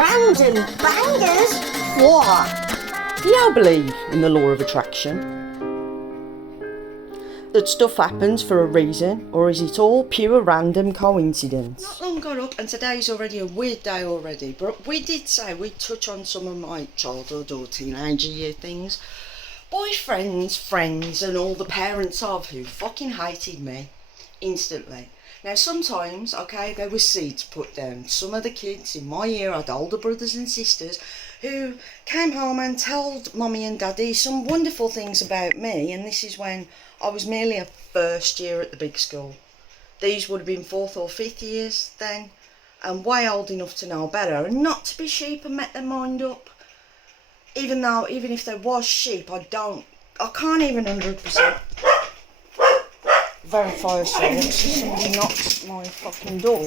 Random bangers? What? Do you believe in the law of attraction? That stuff happens for a reason, or is it all pure random coincidence? Not long got up, and today's already a weird day already, but we did say we'd touch on some of my childhood or teenager year things. Boyfriends, friends, and all the parents of who fucking hated me instantly. Now sometimes, okay, there was seeds put down. Some of the kids in my year had older brothers and sisters who came home and told mummy and daddy some wonderful things about me, and this is when I was merely a first year at the big school. These would have been fourth or fifth years then, and way old enough to know better, and not to be sheep and make their mind up. Even if there was sheep, I can't even 100% verify assurance. Somebody knocks my fucking door.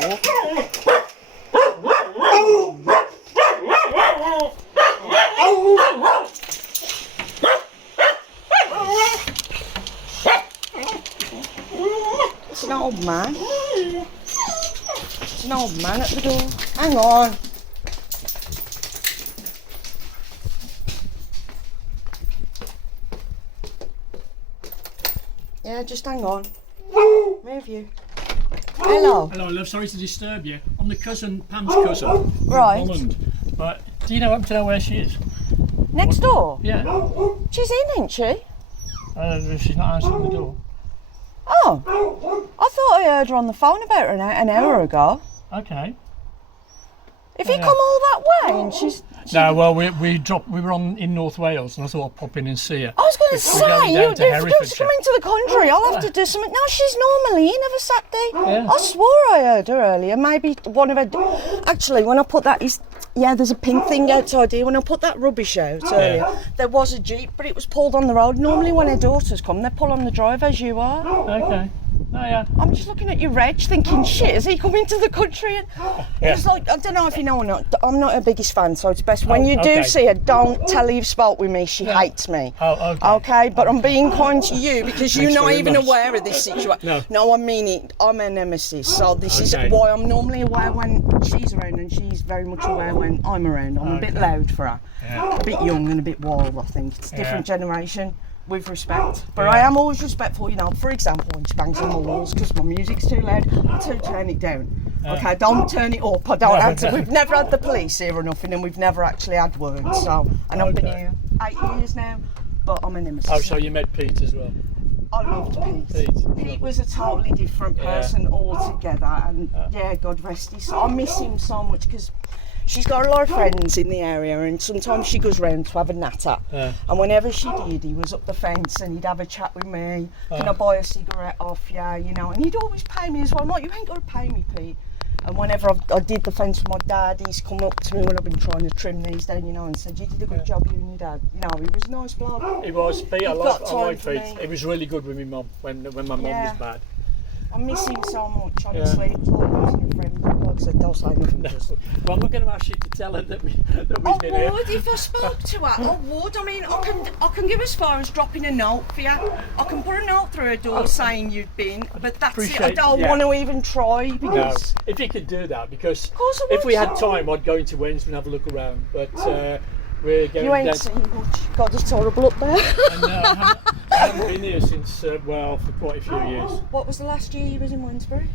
It's an old man. It's an old man at the door. Hang on. Yeah, just hang on. Move you. Hello. Hello, love. Sorry to disturb you. I'm the cousin, Pam's cousin. Right. From Holland. But do you happen to know where she is? Next door? Yeah. She's in, isn't she? She's not answering the door. Oh. I thought I heard her on the phone about her an hour ago. Okay. If you come all that way and she's... No, well, we were in North Wales, and I thought I'd pop in and see her. I was going to say, down to if you Herefordshire. come into the country, I'll have to do something. No, she's normally in every Saturday. Yeah. I swore I heard her earlier. Maybe one of her... Actually, when I put that... there's a pink thing outside here. When I put that rubbish out earlier, there was a Jeep, but it was pulled on the road. Normally when her daughters come, they pull on the drive as you are. Okay. Oh, yeah. I'm just looking at your reg thinking, shit, has he come into the country? And it's like, I don't know if you know or not, I'm not her biggest fan, so it's best when you do see her, don't tell her you've spoke with me, she hates me. Oh, okay. Okay, but I'm being kind to you because you're Thanks not very even much. aware of this situation. No, I mean it, I'm her nemesis, so this is Okay. why I'm normally aware when she's around, and she's very much aware when I'm around. I'm a bit loud for her, a bit young and a bit wild, I think. It's a different generation. With respect, but I am always respectful, you know. For example, when she bangs on the walls because my music's too loud, I turn it down. Okay, don't turn it up. I don't answer. We've never had the police here or nothing, and we've never actually had words. So, and I've been here 8 years now, but I'm a nemesis. Oh, so you met Pete as well? I loved Pete. Pete was a totally different person altogether, and God rest his soul. I miss him so much because she's got a lot of friends in the area, and sometimes she goes round to have a natter. And whenever she did, he was up the fence and he'd have a chat with me. Can I buy a cigarette off you? You know, and he'd always pay me as well. I'm like, you ain't got to pay me, Pete. And whenever I did the fence with my dad, he's come up to me when I've been trying to trim these down, you know, and said, you did a good job, you and your dad. You know, he was a nice bloke. He was. Pete, I like for Pete. me. He was really good with my mum when my mum was bad. I miss him so much, honestly. It's like losing a friend. Like I said, don't say nothing. No. Well, I'm not going to ask you to tell her that we've been here. I would if I spoke to her. I would. I mean, I can give as far as dropping a note for you. I can put a note through her door saying you've been, but that's it. I don't want to even try because. No, if you could do that, because I if we had time, I'd go into Wednesday and have a look around. But we're going. You ain't seen much. God, it's horrible up there. And, I haven't been here since for quite a few years. What was the last year you was in Wednesbury?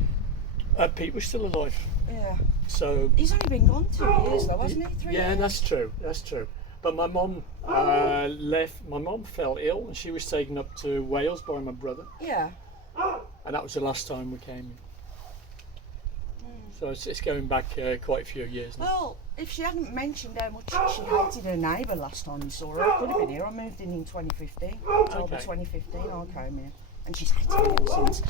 Pete was still alive. Yeah. So he's only been gone 2 years though, hasn't he? 3 years? Yeah, that's true. That's true. But my mum left. My mum fell ill, and she was taken up to Wales by my brother. Yeah. And that was the last time we came. So it's going back quite a few years now. Well, if she hadn't mentioned how much she hated her neighbour last time you saw her, I could have been here. I moved in 2015, October 2015, I came here. And she's hated me ever since.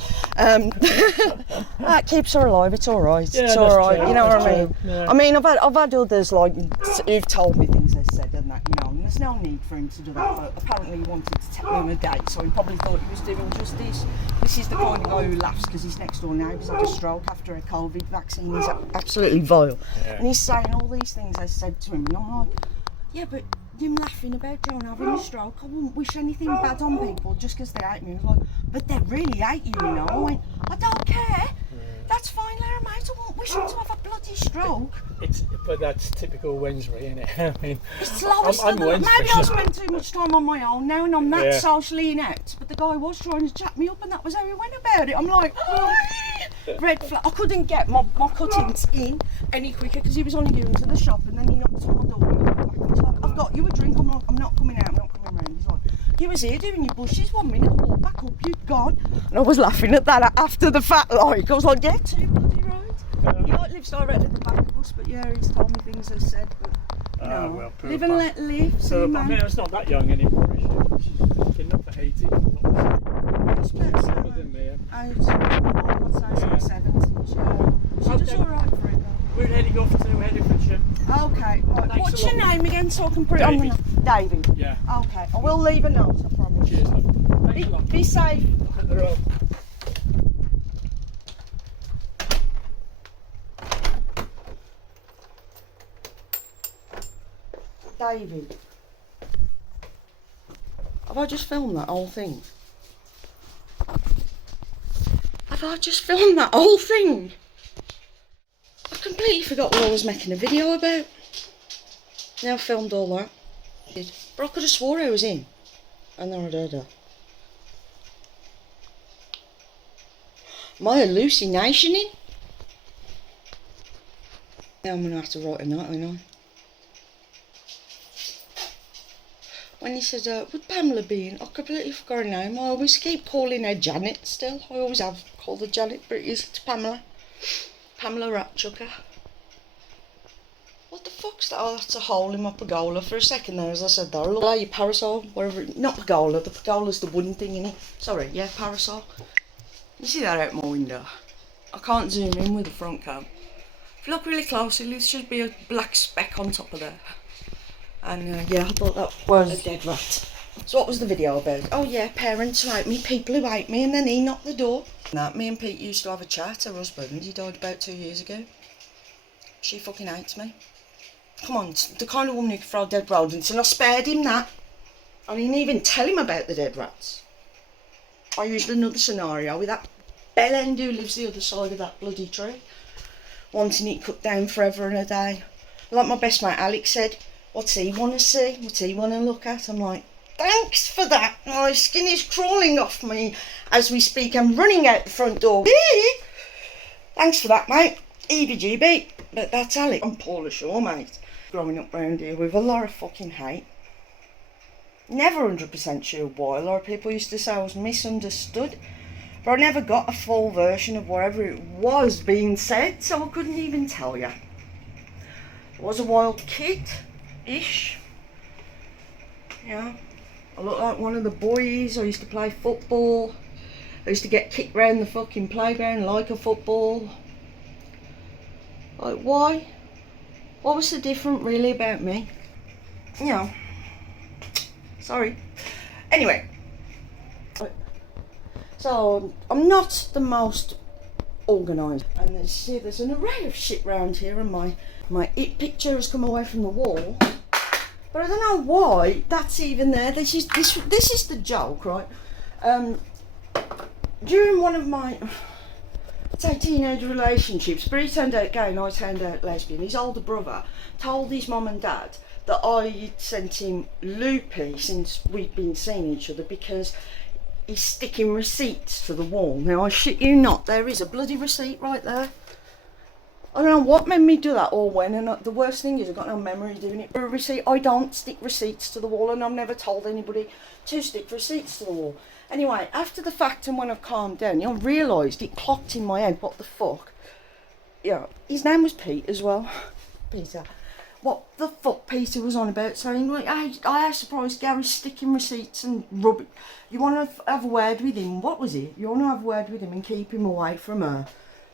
That keeps her alive, it's alright. Yeah, it's alright, true, you know what I true. mean? Yeah. I mean, I've had others like who've told me things they said and that, you know, and there's no need for him to do that, but apparently he wanted to take me on a date, so he probably thought he was doing justice. This is the kind of guy who laughs because his next door neighbour's had a stroke after a COVID vaccine. He's absolutely vile. Yeah. And he's saying all these things I said to him, and I'm like, yeah, but him laughing about John having a stroke, I wouldn't wish anything bad on people just because they hate me. I was like, but they really hate you, you know. I went, I don't care. That's fine, let him out. I won't wish him to have a bloody stroke. But that's typical Wednesday, isn't it? I mean, It's lowest I'm Wednesday. maybe I spend too much time on my own now and I'm that Yeah. socially inept. But the guy was trying to chat me up and that was how he went about it. I'm like, red flag. I couldn't get my cuttings in any quicker because he was only going to the shop and then he knocked on my door and he looked back and he's like, I've got you a drink. I'm like, I'm not coming out, I'm not coming round. He's like, you was here doing your bushes 1 minute, I walk back up, you'd gone. And I was laughing at that after the fact, like, I was like, yeah, too bloody right. He like lives directly at the back of us, but yeah, he's told me things I've said, but you know, well, poor live and bug. let live. So, See, I man. mean, it's not that young anymore, is she? She's been up for 80. It's better, so, Older than me. I'd say Yeah. 70s, yeah. She does Okay. alright for it though. We're heading off to Herefordshire. Okay, right. Thanks What's a your lot. name again so I can put it on the David. David. Yeah. Okay, I will leave a note, I promise. Cheers, love. Thanks a lot. Be safe. At the road. David. Have I just filmed that whole thing? Have I just filmed that whole thing? I completely forgot what I was making a video about. Now I filmed all that. But I could have swore I was in. And then I did. Am I hallucinating? Now I'm going to have to write a note, aren't I? When he said, would Pamela be in? I completely forgot her name. I always keep calling her Janet still. I always have called her Janet, but it is Pamela. Pamela Ratchucker. What the fuck's that? Oh, that's a hole in my pergola. For a second there, as I said that, I look like your parasol, whatever. Not pergola, the pergola's the wooden thing, innit? Sorry, yeah, parasol. You see that out my window? I can't zoom in with the front cam. If you look really closely, there should be a black speck on top of there. And yeah, I thought that was a dead rat. So what was the video about? Oh yeah, parents who hate me, people who hate me, and then he knocked the door. That me and Pete used to have a chat. Her husband, he died about 2 years ago. She fucking hates me. Come on, the kind of woman who can throw dead rodents, and I spared him that. I didn't even tell him about the dead rats. I used another scenario with that bellend who lives the other side of that bloody tree, wanting it cut down forever and a day. Like my best mate Alex said, what's he want to see? What's he want to look at? I'm like, thanks for that. My skin is crawling off me as we speak. I'm running out the front door. Thanks for that, mate. EBGB. But that's Alex. I'm Paula Shaw, mate. Growing up round here with a lot of fucking hate. Never 100% sure why. A lot of people used to say I was misunderstood. But I never got a full version of whatever it was being said, so I couldn't even tell you. I was a wild kid-ish. Yeah. I looked like one of the boys. I used to play football. I used to get kicked round the fucking playground like a football. Like, why? What was so different really about me? You know. Sorry. Anyway. So, I'm not the most organised. And there's an array of shit round here, and my it picture has come away from the wall. But I don't know why that's even there. This is the joke, right? During one of my, I'd say, teenage relationships, but he turned out gay and I turned out lesbian. His older brother told his mum and dad that I sent him loopy since we'd been seeing each other because he's sticking receipts to the wall. Now, I shit you not, there is a bloody receipt right there. I don't know what made me do that or when, and the worst thing is I've got no memory doing it. For a receipt, I don't stick receipts to the wall, and I've never told anybody to stick receipts to the wall. Anyway, after the fact and when I've calmed down, I realised it clocked in my head, what the fuck. Yeah, his name was Pete as well. Peter. What the fuck Peter was on about, saying, like, I am surprised Gary's sticking receipts and rubbish. You want to have a word with him? What was it? You want to have a word with him and keep him away from her?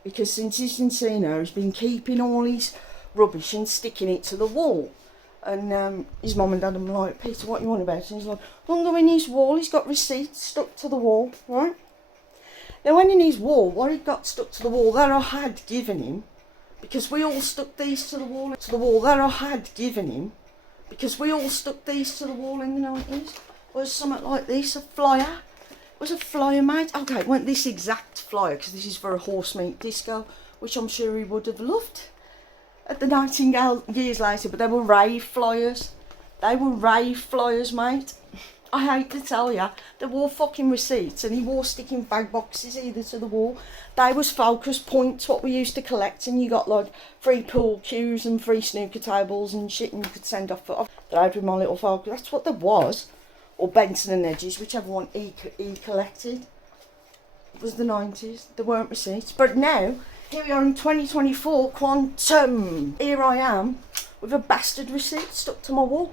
Because since he's been seeing her, he's been keeping all his rubbish and sticking it to the wall. And his mum and dad are like, Peter, what you want about? And he's like, don't go in his wall, he's got receipts stuck to the wall, right? Now when in his wall, what he got stuck to the wall that I had given him, because we all stuck these to the wall that I had given him, because we all stuck these to the wall in the 90s, was something like this, a flyer. It was a flyer, mate. Okay, it wasn't this exact flyer, because this is for a horse meat disco, which I'm sure he would have loved. at the Nightingale years later, but they were rave flyers. They were rave flyers, mate. I hate to tell you, they wore fucking receipts and he wore sticking fag boxes either to the wall. They was focus points, what we used to collect, and you got like free pool cues and free snooker tables and shit, and you could send off that I had with my little focus. That's what there was. Or Benson and Edges, whichever one he collected. It was the 90s, there weren't receipts. But now, here we are in 2024, quantum. Here I am with a bastard receipt stuck to my wall.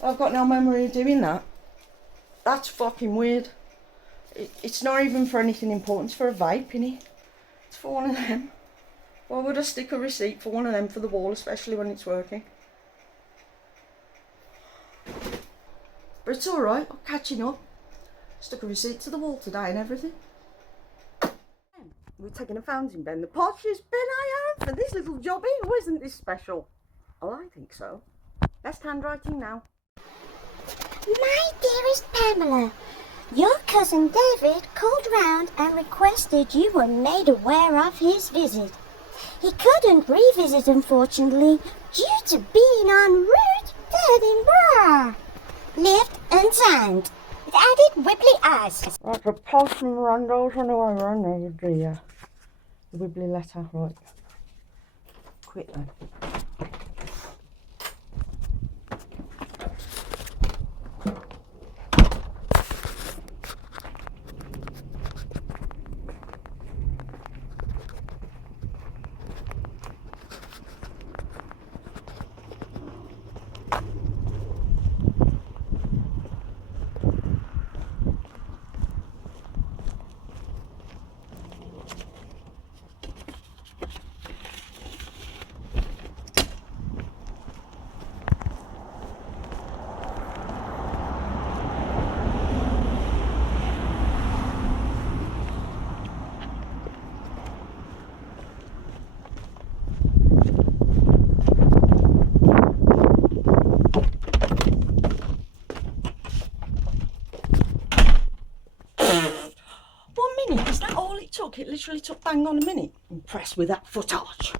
I've got no memory of doing that. That's fucking weird. It's not even for anything important, it's for a vape, innit? It's for one of them. Why would I stick a receipt for one of them for the wall, especially when it's working? But it's alright, I'm catching up. Stuck a receipt to the wall today and everything. We're taking a fountain pen, the poshest pen I own for this little jobby. Or isn't this special? Oh, I think so. Best handwriting now. My dearest Pamela, your cousin David called round and requested you were made aware of his visit. He couldn't revisit, unfortunately, due to being en route to Edinburgh. Lived and signed, with added wibbly eyes. Right, for post Miranda's on the way around there, the wibbly letter, right. Quit then. It literally took bang on a minute. Impressed with that footage.